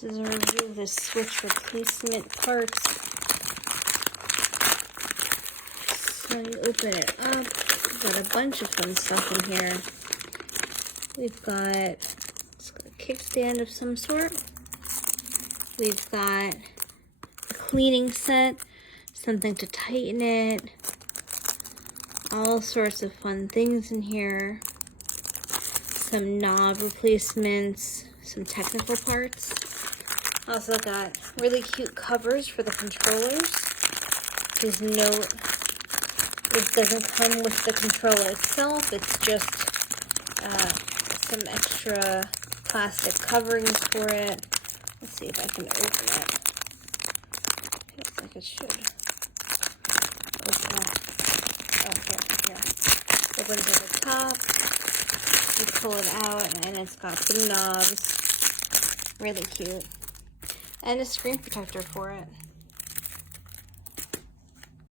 This is a review of the switch replacement parts. So you open it up, we've got a bunch of fun stuff in here. We've got a kickstand of some sort. We've got a cleaning set, something to tighten it, all sorts of fun things in here. Some knob replacements, some technical parts. Also got really cute covers for the controllers. Please note, this doesn't come with the controller itself. It's just some extra plastic coverings for it. Let's see if I can open it. Feels like it should. Open. Oh, here. Opens at the top. You pull it out, and it's got some knobs. Really cute. And a screen protector for it.